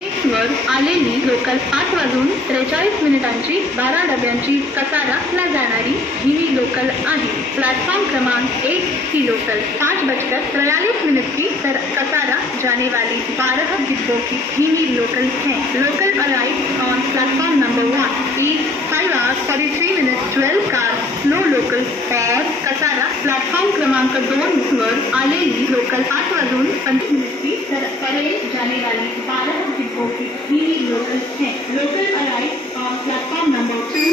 वर आलेली लोकल 5 वाजून 43 मिनिटांची 12 डब्यांची कसारा ला जाणारी धीमी लोकल आहे। प्लेटफॉर्म क्रमांक 1 की लोकल 5:43 की तर कसारा जाने वाली 12 डिब्बों की धीमी लोकल है। Local arrived on platform number 1 is 5 hours 43 minutes 12 car slow local और कसारा। प्लेटफॉर्म क्रमांक 2 वर आलेली लोकल 5 वाजून 25 की तर परेड जाने वाली 12 डिब्बों की धीमी लोकल है। Local arrived on platform number 2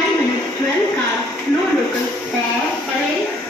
5 minutes 12 car slow local और परेड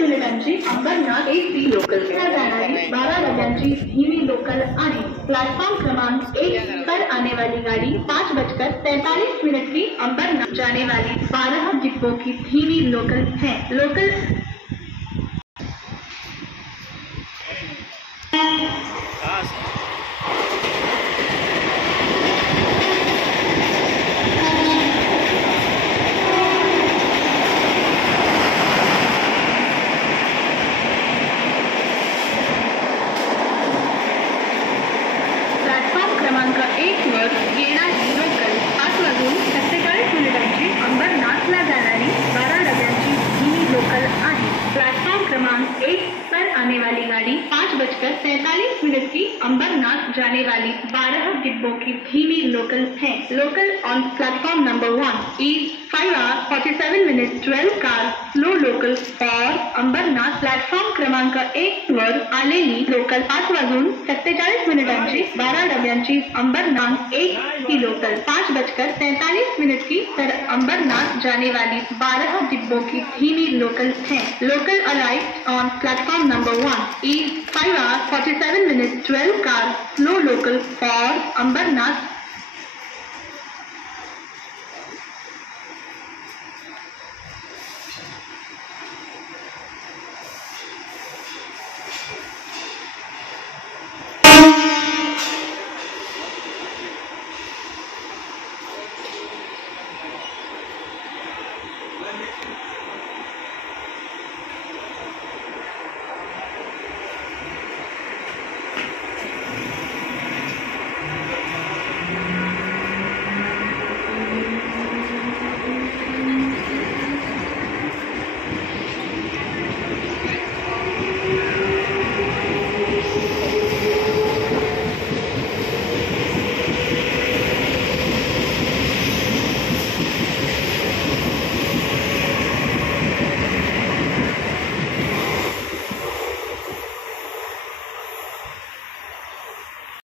मिनिटांची अंबरनाथ AC लोकल जाणारी 12 डब्यांची धीमी लोकल आहे। प्लेटफॉर्म क्रमांक 1 पर आने वाली गाड़ी 5:43 की अंबरनाथ जाने वाली 12 डिब्बों की धीमी लोकल है। लोकल आने वाली गाड़ी 5:43 की अंबरनाथ जाने वाली 12 डिब्बों की धीमी लोकल है। Local on platform number 1 is 5 hours 47 minutes 12 car slow local और अंबरनाथ। प्लेटफॉर्म क्रमांक 1 वर आलेली लोकल 5 वाजून 47 मिनिटांची 12 डब्यांची अंबरनाथ 1 की लोकल 5:43 की तर अंबरनाथ जाने वाली 12 डिब्बों की धीमी लोकल है। Local arrived on platform number 1 is 5 hours 47 minutes 12 car slow local for Ambernath